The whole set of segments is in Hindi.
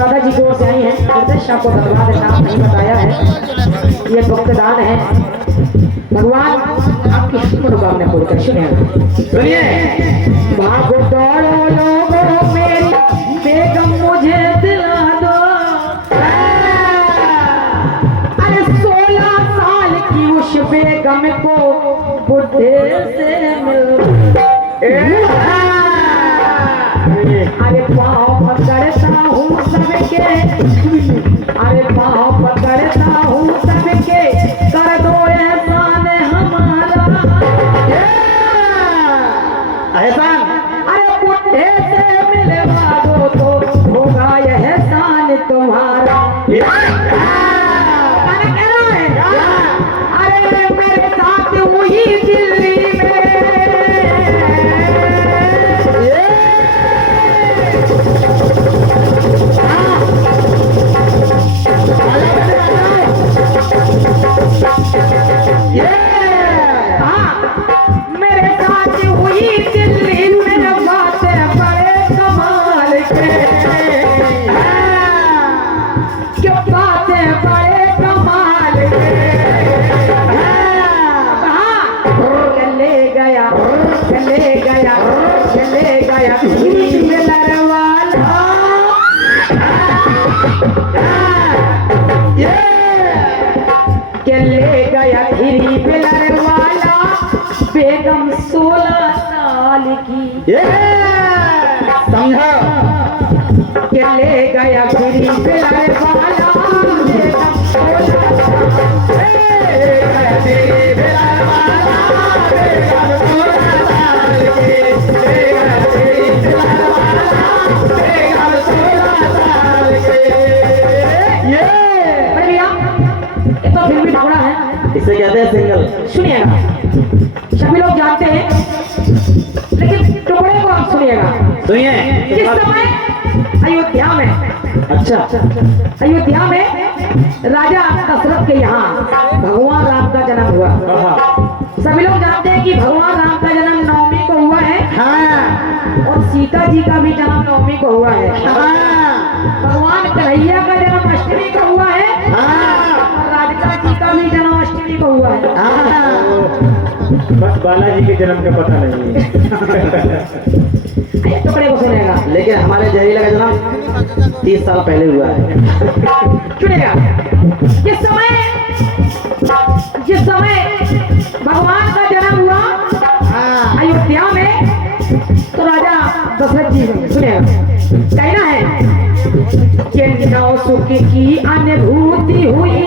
दादाजी की ओर से आई है। निर्देश आपको धन्यवाद नाम नहीं बताया है, ये भक्तदान है। भगवान आपकी मनोकामना पूरी कर। सुनिए, भागो दौड़ो लोगों मेरी बेगम मुझे दिला दो। अरे 16 साल की उस बेगम को बुढ़े से मिल। अरे पाँव पकड़ता हूँ सबके, अरे पाँव पकड़ता हूँ सबके, कर दो एहसान हमारा एहसान। अरे बुढ़े से मिलवा दो तो होगा यह एहसान तुम्हारा। अरे मेरे साथ वही दिल्ली में ले गया खिरी पिलर वाला बेगम 16 साल की। समझो के ले गया खिरी पिलर वाला बेगम 16 फिल्मी ढावड़ा है, इसे कहते हैं सिंगल। सुनिएगा, सभी लोग जानते हैं लेकिन टुकड़े को आप सुनिएगा। सुनिए, जिस समय अयोध्या में, अच्छा अयोध्या में राजा दशरथ के यहाँ भगवान राम का जन्म हुआ। सभी लोग जानते हैं कि भगवान राम का जन्म नवमी को हुआ है। हाँ। और सीता जी का भी जन्म नवमी को हुआ है। हाँ। भगवान कन्हैया का जन्म अष्टमी को हुआ है। हाँ। राधिका जी का भी जन्म अष्टमी को हुआ है। बस बालाजी के जन्म का पता नहीं है। टुकड़े को सुनेगा, लेकिन हमारे जहरीला का जन्म 30 साल पहले हुआ है। सुनेगा, जिस समय भगवान का जन्म हुआ अयोध्या में, तो राजा दशरथ जी सुनेगा, कहना है कि नौ सुख की अनुभूति हुई।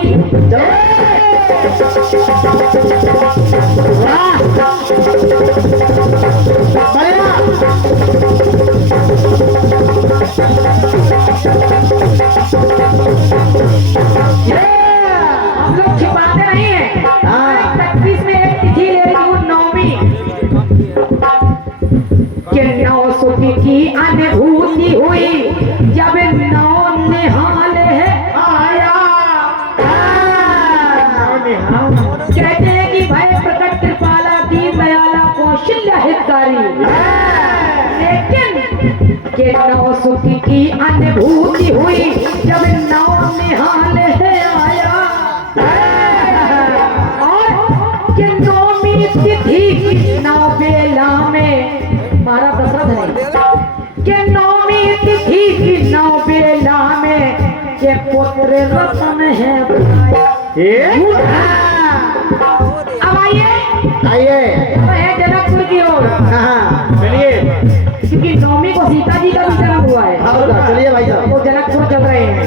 हम लोग छिपाते नहीं है। 31 में एक तिथि ले रही हूँ, नौवीं के नौ सुख की अनुभूति हुई जब नौ निहाल है आया। कहते हैं कि भय प्रकट कृपाला की दयाला कौशल्या हितकारी, लेकिन के नौ सुख की अनुभूति हुई जब नौ निहाल है आया। और के नौमी तिथि नौ बेला में, महाराज दशरथ ने के नौमी तिथि की नौ बेला में के पुत्र रतन है। अब आइए जनकपुर की ओर। चलिए, क्योंकि नौमी को सीता जी का भी जन्म हुआ है। चलिए भाई साहब, वो जनकपुर चल रहे हैं।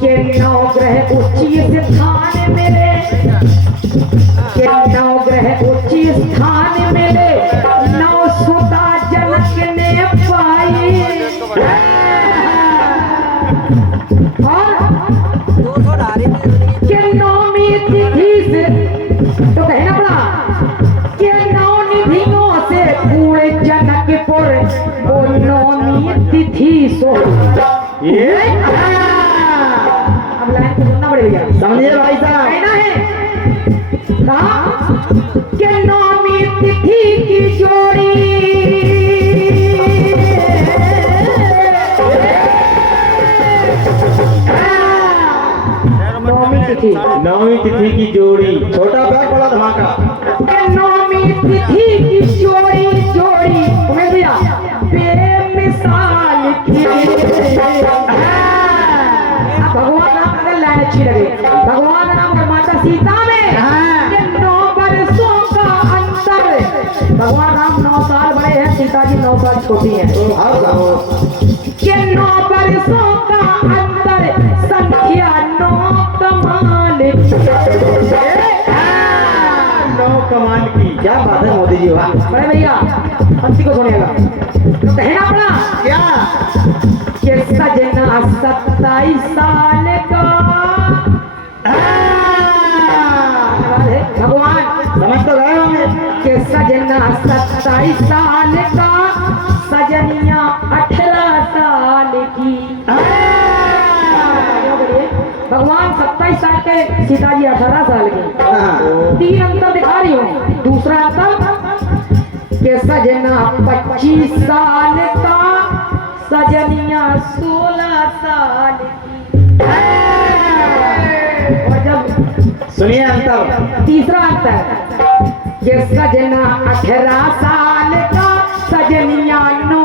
के नौ ग्रह उच्च स्थान मिले, के नौ ग्रह उच्च स्थान मिले, नौ सुता जनक ने पाई। और के नौमी तिथि से तो कहना पड़ा कि नौ निधियों से पूरे जनकपुर वो नौमी तिथि सो। अब लाइन को सुनना पड़ेगा, समझिए भाई साहब। कहना है कहा कि नौमी तिथि की जोड़ी तिथि 9वीं तिथि की जोड़ी छोटा बैग बड़ा धमाका। के 9वीं तिथि की जोड़ी जोड़ी तुम्हें भैया बेमिसाल की। अब भगवान राम अगर लाइन अच्छी लगे, भगवान राम और माता सीता में ये 9 वर्षों का अंतर। भगवान राम 9 साल बड़े हैं, सीता जी 9 साल छोटी हैं। ये 9 वर्षों का अंतर, संख्या 9 कमाल की। 9 कमाल की। क्या बात है मोदी जी, वाह। बड़े भैया पंक्ति को सुनिएगा तो कहना पड़ा क्या कि सजना 27 साल का भगवान समझ तो गए होंगे। के सजना 27 साल का, सजनिया 18 साल की। भगवान 27 साल के, सीता जी 18 साल की। हाँ। 3 अंतर दिखा रही हूँ। दूसरा अंतर के सजना 25 साल का, सजनिया 16 साल की। और जब सुनिए अंतर। तीसरा अंतर ये सजना 18 साल का, सजनिया 9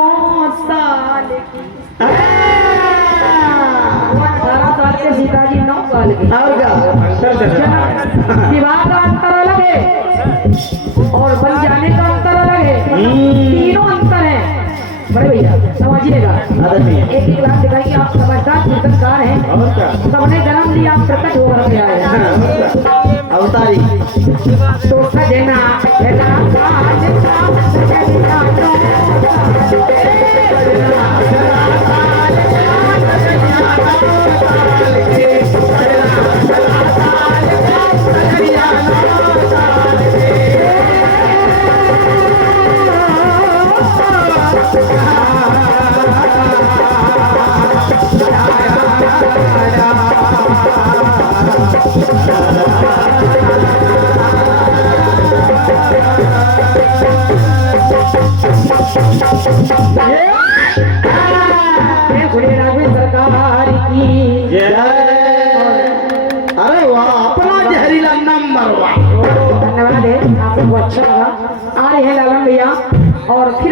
साल की। 18 साल के, सीता जी 9 साल की। और क्या अंतर चला। विवाह का अंतर अलग है और बन जाने का अंतर अलग है। तीनों अंतर है। बड़े भैया समझिएगा, एक एक लाख दिखाइए। आप समझदार कीर्तनकार हैं, और क्या। सबने जन्म लिया, आप प्रकट होकर के आए हैं। अवतारी। तो सजना 18 साल का, सजनिया 9 सरकार की। जय। अरे वाह, अपना जहरीला नंबर 1। धन्यवाद है, आपको अच्छा लगा। आ रहे हैं लालन भैया और फिर